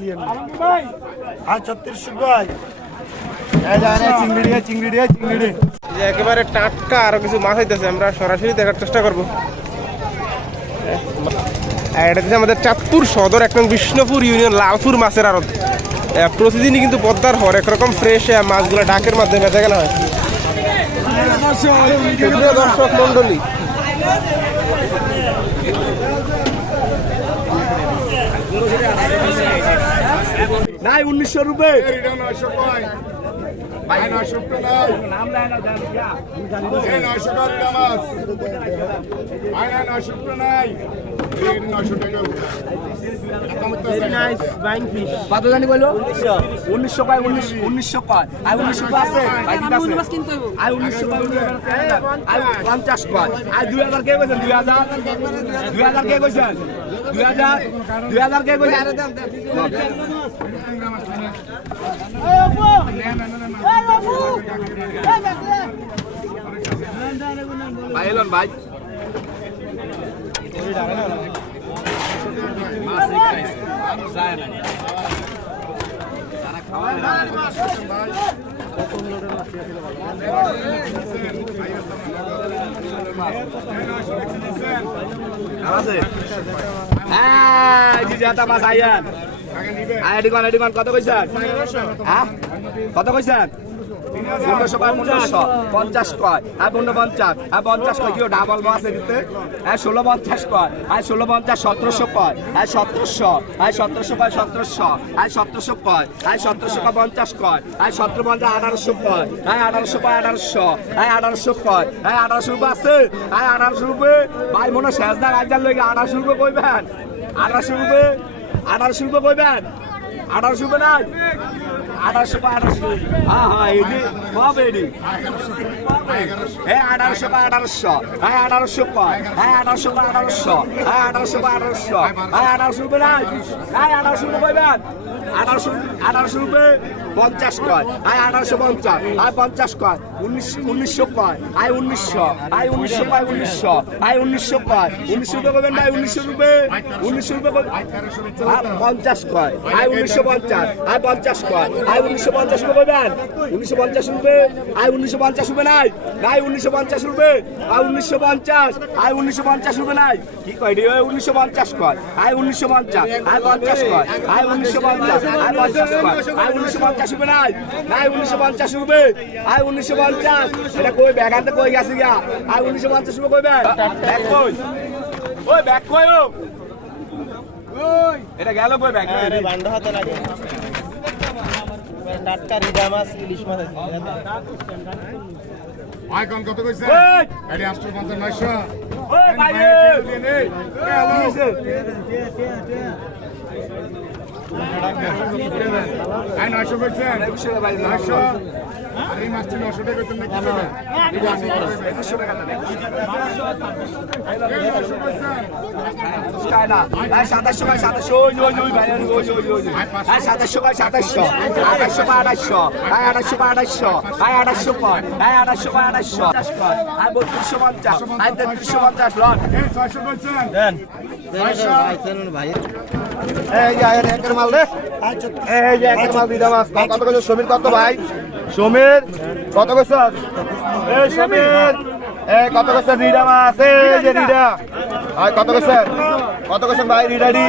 ছত্রিশশো আর ছত্রিশশো ভাই চিংড়ি চিংড়ি চিংড়ি যে একেবারে টাটকা আরও কিছু মাছ হইতেছে আমরা সরাসরি দেখার চেষ্টা করব। আর এটা হচ্ছে আমাদের চাঁদপুর সদর একদম বিষ্ণুপুর ইউনিয়ন লালপুর মাছের আড়ত। প্রতিদিনই কিন্তু পদ্মার হরেক রকম ফ্রেশ মাছগুলো ডাকের মাধ্যমে বেচা কেনা হয়। দর্শক মন্ডলী নাই উনিশশো রুপে। কত জানি কইলো উনিশশো কয় উনিশ উনিশশো কয় আর উনিশশো আছে। আর উনিশশো আর পঞ্চাশ কয় আর দুই হাজার কে কইছেন দুই হাজার। দুই হাজার কে কইছেন দুই হাজার। দুই হাজার কে ভাই এলন ভাই আছে হ্যাঁ জি জাতা মাছ আইয়ান আগে নিবে আইডি কোন আইডি হ্যাঁ? কত কইছেন? পনেরোশো কয়, পনেরোশো? পঞ্চাশ কয়। হ্যাঁ পনেরো পঞ্চাশ। হ্যাঁ পঞ্চাশ ডাবল মাছ দিতে হ্যাঁ ষোলো পঞ্চাশ কয়। হ্যাঁ ষোলো পঞ্চাশ, সতেরোশো কয়। হ্যাঁ সতেরোশো। হ্যাঁ সতেরোশো কয়, সতেরোশো। হ্যাঁ সতেরোশো কয়। হ্যাঁ সতেরোশো কয়, পঞ্চাশ কয়। হ্যাঁ সতেরো পঞ্চাশ আঠারোশো কয়। হ্যাঁ আঠারোশো কয়, আঠারোশো। হ্যাঁ আঠারোশো কয়। হ্যাঁ আঠারোশো রুপে আছে। হ্যাঁ আঠারোশো রুপে। ভাই, মনে শেষ দাগ একজন লইগে আঠারোশো রুপে কইবেন? আঠারোশো রুপে। আঠারোশো শিল্প কইবেন? আঠারোশো নাই আঠারোশো বা আঠারোশো। হ্যাঁ হ্যাঁ এডি সব এডি হ্যাঁ আঠারোশো বা আঠারোশো। হ্যাঁ আঠারোশো কয় হ্যাঁ আঠারোশো বা আঠারোশো। হ্যাঁ আঠারোশো বা আঠারোশো। হ্যাঁ আঠারোশো রুপে নাই হ্যাঁ আঠারোশো রুপে কইবেন আঠারোশো আঠারোশো রুপে পঞ্চাশ কয়। আয় আঠারোশো পঞ্চাশ। আয় পঞ্চাশ কয়। উনিশশো উনিশশো কয়। আয় উনিশশো। আয় উনিশশো কয়, উনিশশো। আয় উনিশশো কয়। উনিশশো রুপে কইবেন ভাই উনিশশো রুপে। উনিশশো রুপে কই- পঞ্চাশ কয়। আয় উনিশশো আয় পঞ্চাশ কয় আয় উনিশশো পঞ্চাশ রুপে কইবেন উনিশশো পঞ্চাশ রুপে আয় উনিশশো পঞ্চাশ রুপে নাই নাই উনিশশো পঞ্চাশ রুপে আয় উনিশশো পঞ্চাশ আয় উনিশশো পঞ্চাশ রুপে নাই উনিশশো পঞ্চাশ কয় আয় উনিশশো পঞ্চাশ আয় পঞ্চাশ কয় আয় উনিশশো পঞ্চাশ আয় আয় উনিশশো পঞ্চাশ রুপে নাই নাই উনিশশো পঞ্চাশ রুপে আয় উনিশশো পঞ্চাশ এটা কই ব্যাগ আনতে কই গেছে গিয়া আয় উনিশশো পঞ্চাশ রুপে কই ব্যাগ ব্যাগ কই ওই ব্যাগ এটা গেল কই ব্যাগ? আরে বান্ড হাতে লাগে। টাটকা রিডা মাছ ইলিশ মাছ আছে আয় কোন কত কইছে? পঞ্চাশ নয়শো। ওই ভাই হইছে? আয় নয়শো ভাই, নয়শো আর এই মাছটি নশো টাকা কইতেন না কি দেবেন একুশশো টাকা সাতাশশো ভাই, সাতাশশো, সাতাশশো ভাই, সাতাশশো। আঠাশশো ভাই, আঠাশশো। এই আঠাশশো ভাই, আঠাশশো। এই আঠাশশো কয়। এই আঠাশশো ভাই, আঠাশশো। আঠাশ বত্রিশশো পঞ্চাশ। এই তেত্রিশশো পঞ্চাশ, লন। ছয়শো কইছেন সমীর কত ভাই সমীর কত বছর এই সমীর কত বছর রিডা মাছ এই যে রিডা কত বছর কত বছর ভাই রিডা ডি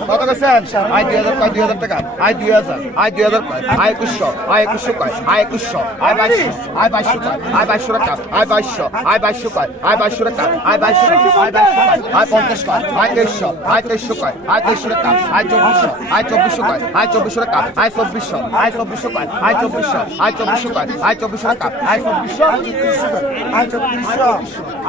কত কেছেন আয় দুই হাজার কয় দুই হাজার টাকা আয় দুই হাজার আয় দুই হাজার কয় আয় একুশশো আয় একুশশো কয় আয় একুশশো আয় বাইশশো আয় বাইশশো কয় আয় বাইশশো টাকা আয় বাইশশো আয় বাইশশো কয় আয় বাইশশো টাকা আয় বাইশশো আয় বাইশশো কয় আয় পঞ্চাশ কয় আয় তেইশশো আয় তেইশশো কয় আয় তেইশশো টাকা আয় চব্বিশশো আয় চব্বিশশো কয় আয় চব্বিশশো টাকা আয় চব্বিশশো আয় চব্বিশশো কয় আয় চব্বিশশো আয় চব্বিশশো কয় আয় চব্বিশশো টাকা আয় চব্বিশশো আয় চব্বিশশো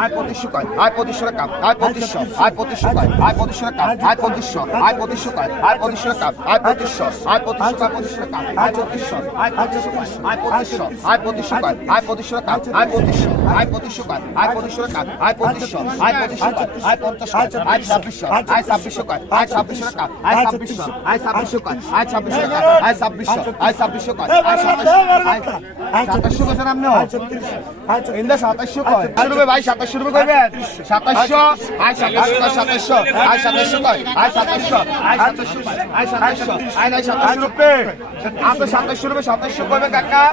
আয় পঁচিশশো কয় আয় পঁচিশশো টাকা আয় পঁচিশশো আয় পঁচিশশো কয় আয় পঁচিশশো টাকা আয় পঁচিশশো আয় আয় পঁচিশশো কয় আয় পঁচিশশো প্রতিশ্রুত আয় পঁচিশশো আয় পঁচিশশো আয় পঁচিশশো আর আয় চব্বিশশো আয় পঁচিশশো আয় পঁচিশশো আয় পঁচিশশো প্রতিশ্রুত আয় আয় আয় পঁচিশশো আয় পঁচিশশো আয় পঁচিশশো আয় পঁচিশশো আয় পঞ্চাশ আয় ছাব্বিশশো আয় ছাব্বিশশো আয় ছাব্বিশশো আয় ছাব্বিশশো আয় ছাব্বিশশো আয় ছাব্বিশশো আয় ছাব্বিশশো আয় ছাব্বিশশো আয় সাতাশশো আয় সাতাশশো কেছেন আপনি ইন্দা সাতাশশো কয়। রুপে ভাই সাতাশশো রুপে কইবেন সাতাশশো আয় সাতাশশো সাতাশশো আয় সাতাশশো কয়? আয় সাতাশশো আয় সাতাশশো আয় সাতাশশো আয় নাই সাতাশশো। রুপে। আপনি সাতাশশো রুপে সাতাশশো কইবেন কাকা?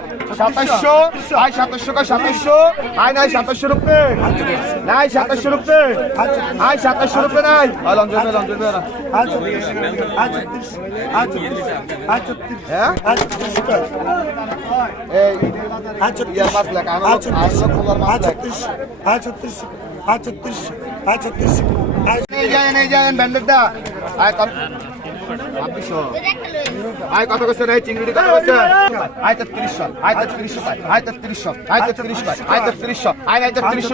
সাতাশশো আয় সাতাশশো কয় সাতাশশো। Nein, nein, ich hab das Schrumpf nicht. Nein, ich hab das Schrumpf nicht. Nein, ich hab das Schrumpf nicht. Alon dönme, alon dönme. Açıp bir, açıp bir, açıp bir, açıp bir. He? Açıp bir şükür. Ee, açıp bir. Yapmaz bile, anı kullanmaz bile. Açıp bir, açıp bir, açıp bir, açıp bir. Ne yiyeceksin, ne yiyeceksin, bende de. Ay, kapı. আয় কত কষ্ট রে চিংড়ি কত কষ্ট আয় তো 300 আয় তো 300 আয় তো 300 আয় তো 300 আয় তো 300 আয় নাই তো 300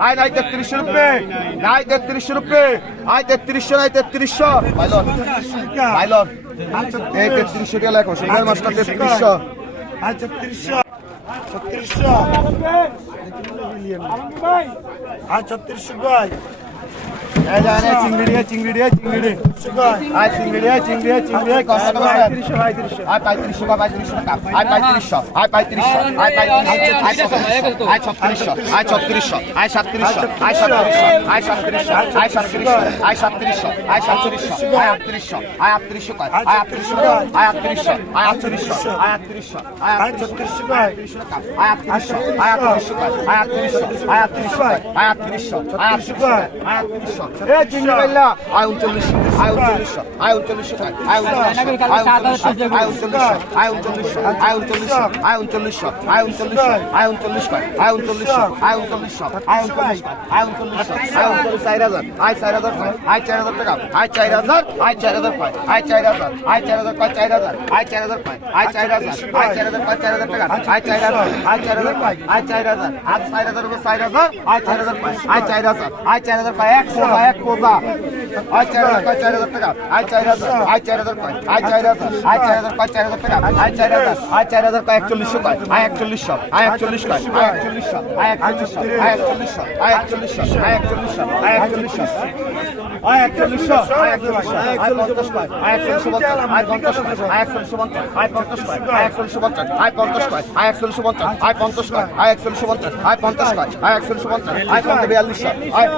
নাই তো 300 রুপে নাই তো 300 রুপে আয় তো 300 নাই তো 300 ভাই লন ভাই লন এই তো 300 টাকা লেখো সেই মাসটা 300 আয় তো ছত্রিশশো ভাই চিংড়ি আয় চিংড়ি দিয়ে চিংড়ি চিংড়ি দিয়ে কত টাকা আয় পঁয়ত্রিশশো বা পঁয়ত্রিশশো টাকা আয় পঁয়ত্রিশশো আয় পঁয়ত্রিশশো আয় পঁয়ত্রিশশো আয় ছত্রিশশো আয় ছত্রিশশো আয় সাতত্রিশশো আয় সাতত্রিশশো আয় সাতত্রিশশো আয় সাতত্রিশশো আয় সাতত্রিশশো আয় সাতত্রিশশো আয় আটত্রিশশো আয় আটত্রিশশো আয় আটত্রিশশো আয় আটত্রিশশো আয় আটত্রিশশো আয় আটত্রিশশো আয় আটত্রিশশো আয় আটত্রিশশো আয় আটত্রিশশো আয় আটত্রিশশো আয় আটত্রিশশো আয় আটত্রিশশো আয় আটত্রিশশো আয় আটত্রিশশো চিংড়ি পাইলা আয় উনচল্লিশশো আয় উনচল্লিশশো আয় উনচল্লিশশো আয় উনচল্লিশশো আয় উনচল্লিশশো আয় উনচল্লিশশো আয় উনচল্লিশশো আয় উনচল্লিশশো আয় উনচল্লিশশো আয় উনচল্লিশশো আয় উনচল্লিশশো আয় উনচল্লিশশো আয় উনচল্লিশশো আয় উনচল্লিশশো আয় উনচল্লিশ চার হাজার আয় চার হাজার আয় চার হাজার টাকা আয় চার হাজার আয় চার হাজার পাঁচ আয় চার হাজার আয় চার হাজার পাঁচ চার হাজার আয় চার হাজার পাঁচ আয় চার হাজার আয় চার হাজার পাঁচ চার হাজার টাকা আয় চার হাজার আয় চার হাজার পাঁচ আয় চার হাজার আয় চার হাজার চার হাজার আয় চার হাজার পাঁচ আয় চার হাজার আয় চার হাজার পাঁচ এক পোজা এক পোজা আয় চার হাজার পাঁচ চার হাজার টাকা। আয় চার হাজার, আয় চার হাজার পাঁচ আয় চার হাজার, আয় চার হাজার পাঁচ চার হাজার টাকা। আয় চার হাজার, আয় চার হাজার পাঁচ একচল্লিশশো পাঁচ আয় একচল্লিশশো আয় একচল্লিশশো আয় একচল্লিশশো আয় একচল্লিশশো আয় একচল্লিশশো আয় একচল্লিশশো আয় একচল্লিশশো আয় একচল্লিশশো আয় একচল্লিশশো আয় একচল্লিশশো, আয় পঞ্চাশ পাঁচ আয় একচল্লিশশো পঞ্চাশ, আয় পঞ্চাশ আয় একচল্লিশশো পঞ্চাশ, আয় পঞ্চাশ পাঁচ আয় একচল্লিশশো পঞ্চাশ, আয় পঞ্চাশ পাঁচ আয় একচল্লিশশো পঞ্চাশ, আয় পঞ্চাশ পাঁচ আয় একচল্লিশশো পঞ্চাশ, আয় পঞ্চাশ পাঁচ আয় একচল্লিশশো পঞ্চাশ, আয় পঞ্চাশ বিয়াল্লিশশো, আয়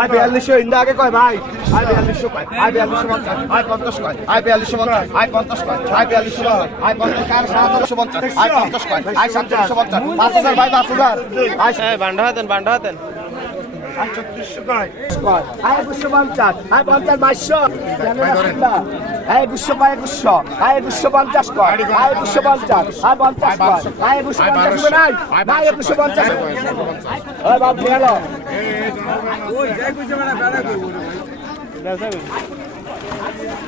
আয় বিয়াল্লিশশো ইন্দা আগে কয়, ভাই, আয় বিয়াল্লিশশো কয়, আয় বিয়াল্লিশশো পঞ্চাশ, আয় পঞ্চাশ কয়, আয় বিয়াল্লিশশো পঞ্চাশ, আয় পঞ্চাশ কয়, আয় বিয়াল্লিশশো, আয় পঞ্চাশ, কার সাতশো পঞ্চাশ, আয় পঞ্চাশ কয়, আয় সাতচল্লিশশো পঞ্চাশ, পাঁচ হাজার, ভাই, পাঁচ হাজার, আয় বান্ডা হাতেন বান্ডা হাতেন। একুশশো পঞ্চাশ আয় পঞ্চাশ বাইশশো আয় একুশশো পায় একুশশো আয় একুশশো পঞ্চাশ কর আয় একুশশো পঞ্চাশ আয় পঞ্চাশ কর আয় একুশশো পঞ্চাশ নাই নাই একুশশো পঞ্চাশ ওই বাপ গেল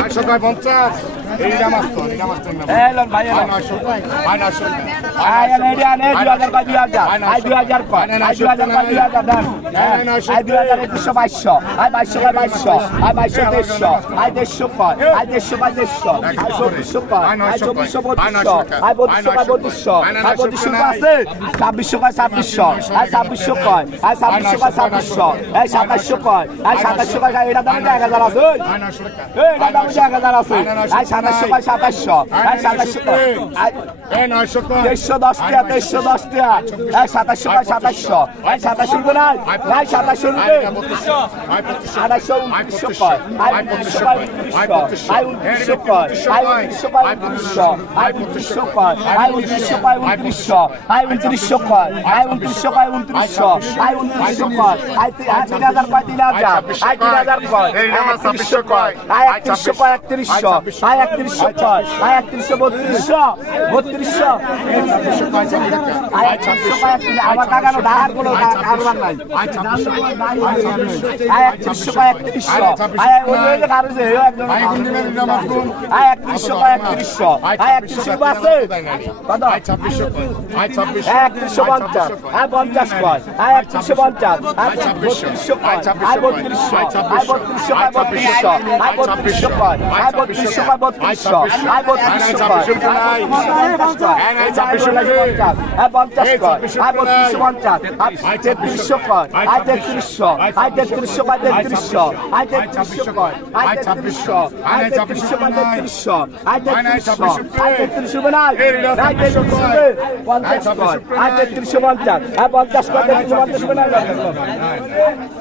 আটশো কয় পঞ্চাশ এইটা মাছ তো এইটা মাছ তো নয়শো আয় নয়শো ছাব্বিশশো কয় ছাব্বিশশো আর ছাব্বিশশো কয় আর ছাব্বিশশো কয় ছাব্বিশশো এই সাতাশশো কয় আর সাতাশশো কয় এটা দাম এক হাজার আছে এক হাজার আছে। আই সাতাশশো বাই সাতাশশো। আই সাতাশশো তেইশশো দশ টাকা তেইশশো দশ টাকা আই সাতাশশো বাই সাতাশশো। আই সাতাশশো রুপে আই সাতাশশো রুপে। আঠাশশো উনত্রিশশো কয় আই উনত্রিশশো বাই উনত্রিশশো আই উনত্রিশশো কয় আই উনত্রিশশো বাই উনত্রিশশো আই উনত্রিশশো কয় আই উনত্রিশশো বাই উনত্রিশশো। আই উনত্রিশশো কয় আই উনত্রিশশো বাই উনত্রিশশো। আই উনত্রিশশো কয় আই তিন হাজার কয় তিন হাজার। আই তিন হাজার কয় আই একত্রিশশো কয় আই একত্রিশশো কয় একত্রিশশো আয় একত্রিশশো কয় আয় একত্রিশশো বত্রিশশো বত্রিশশো কয় একত্রিশশো আমার কোনো কারবার নাই একত্রিশশো কয় একত্রিশশো আয় ওই যে কারও যে একজন একত্রিশশো একত্রিশশো একত্রিশশো আছে কত ছাব্বিশশো একত্রিশশো পঞ্চাশ আয় পঞ্চাশ কয় একত্রিশশো পঞ্চাশ আয় বত্রিশশো আয় বত্রিশশো আয় বত্রিশশো কয় বত্রিশশো কয় আয় বত্রিশশো কয় বত্রিশশো আয় বত্রিশশো ছাব্বিশশো পঞ্চাশ আয় পঞ্চাশ আয় বত্রিশশো পঞ্চাশ আয় তেত্রিশশো কয় আয় তেত্রিশশো আয় তেত্রিশশো কয় তেত্রিশশো আয় তেত্রিশশো কয় আয় তেত্রিশশো আয় তেত্রিশশো কয় তেত্রিশশো আয় তেত্রিশশো আয় তেত্রিশশো নাই আয় তেত্রিশশো পঞ্চাশ আয় তেত্রিশশো পঞ্চাশ আয় পঞ্চাশ কয় তেত্রিশশো পঞ্চাশ না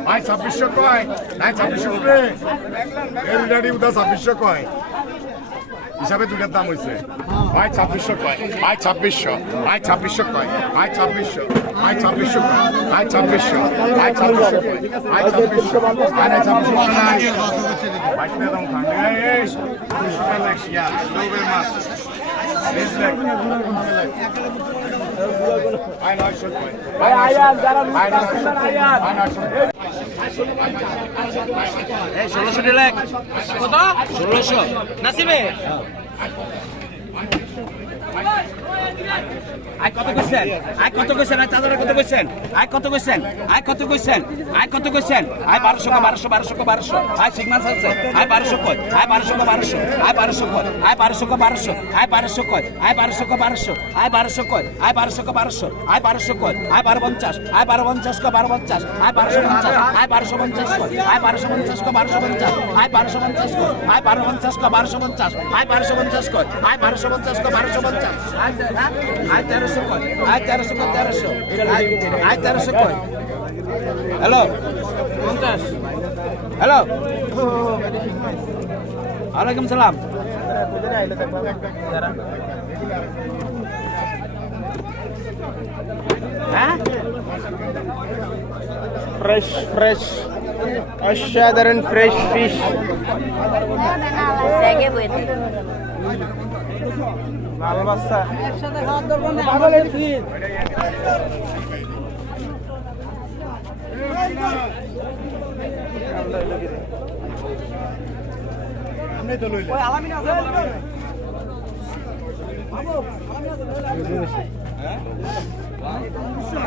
আয় ছাব্বিশশো কয় আয় ছাব্বিশশো রিডারি উদা ছাব্বিশশো কয়? হিসাবে দুটার দাম হয়েছে আয় ছাব্বিশশো কয়? আয় ছাব্বিশশো। আয় ছাব্বিশশো কয়? আয় ছাব্বিশশো। আয় ছাব্বিশশো কয়? আয় ছাব্বিশশো। আয় ছাব্বিশশো কয়? আয় ছাব্বিশশো। আয় ছাব্বিশশো। নাই আয় নয়শো কয়? আয় যারা আয় নয়শো আয়ান আয় নয়শো আয় কত কইছেন আয় কত কইছেন আয় চাদরে কত কইছেন আয় কত কইছেন আয় কত কইছেন আয় কত কইছেন আয় বারোশো বারোশো বারোশো বারোশো আয় সিগনাল আছে আয় বারোশো কয় আয় বারোশো বারোশো আয় বারোশো কয় আয় বারোশো বারোশো আয় বারোশো কয় আয় বারোশো বারোশো আয় বারোশো কয় আয় বারোশো বারোশো আয় বারোশো কয় আয় বারো পঞ্চাশ আয় বারো পঞ্চাশ কো বারো পঞ্চাশ আয় বারোশো পঞ্চাশ আয় বারোশো পঞ্চাশ কয় আয় বারোশো পঞ্চাশ কো বারোশো পঞ্চাশ আয় বারোশো পঞ্চাশ কয় আয় বারো পঞ্চাশ কো বারোশো পঞ্চাশ আয় বারোশো পঞ্চাশ কয় আয় বারোশো পঞ্চাশ কো বারোশো পঞ্চাশ আয় তেরোশো কয় আয় তেরোশো কয় তেরোশো। আয় তেরোশো কয়। হ্যালো? পঞ্চাশ। হ্যালো? ওয়ালাইকুম সালাম। হ্যাঁ? ফ্রেশ ফ্রেশ অসাধারণ ফ্রেশ ফিশ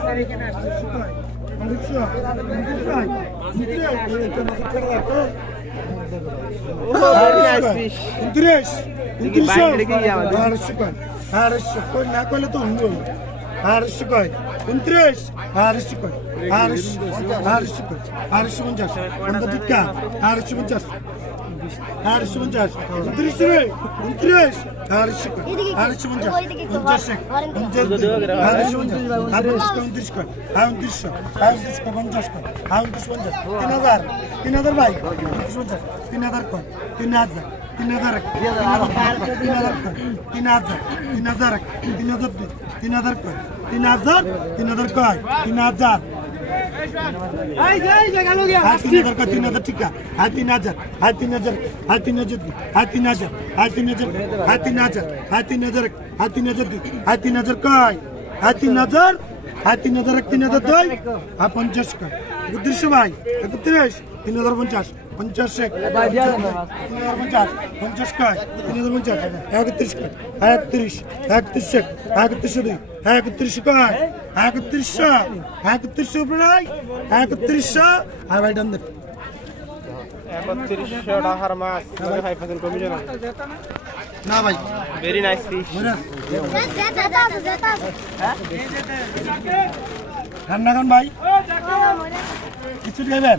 Segue, bueno. ভালোবাসা উনত্রিশ উনত্রিশশো আড়াইশো কয় আড়াইশো কয় না কইলে তো হুন্ডু আড়াইশো কয় উনত্রিশ আড়াইশো কয় আড়াইশো আড়াইশো কয় আড়াইশো পঞ্চাশ পঞ্চাশ টিকা আড়াইশো পঞ্চাশ আড়াইশো পঞ্চাশ উনত্রিশ রে। উনত্রিশ আড়াইশো কয় আড়াইশো পঞ্চাশ পঞ্চাশ পঞ্চাশ আড়াইশো পঞ্চাশ আর পঞ্চাশ কয় উনত্রিশ কয় আর উনত্রিশশো আর উনত্রিশ কয় পঞ্চাশ কয় আর উনত্রিশ পঞ্চাশ। তিন হাজার। তিন হাজার ভাই। উনত্রিশ পঞ্চাশ। তিন হাজার কয়। তিন হাজার। তিন হাজার এক, তিন হাজার তিন হাজার এক, তিন হাজার দুই তিন হাজার কয় তিন হাজার তিন হাজার কয় তিন হাজার হ্যাঁ তিন হাজার টিকা হ্যাঁ তিন হাজার হ্যাঁ তিন হাজার হ্যাঁ তিন হাজার দুই হ্যাঁ তিন হাজার হ্যাঁ তিন হাজার হ্যাঁ তিন হাজার হ্যাঁ তিন হাজার এক, হ্যাঁ তিন হাজার দুই হ্যাঁ তিন হাজার কয় হ্যাঁ তিন হাজার হ্যাঁ তিন হাজার এক তিন হাজার দুই হ্যাঁ পঞ্চাশ কয় একত্রিশশো ভাই একত্রিশ তিন হাজার পঞ্চাশ পঞ্চাশ পঞ্চাশ পঞ্চাশ কয়? তিন হাজার পঞ্চাশ একত্রিশ কয়? একত্রিশ একত্রিশ এক একত্রিশশো দুই একত্রিশ কয়? একত্রিশশো একত্রিশশো উপরে নাই একত্রিশশো আর ভাই ডান দেখ একত্রিশশো টাকার মাছ। ফাইভ পার্সেন্ট কমিশন না ভাই। Very nice fish. রান্না খান ভাই। কিছু খাইবেন?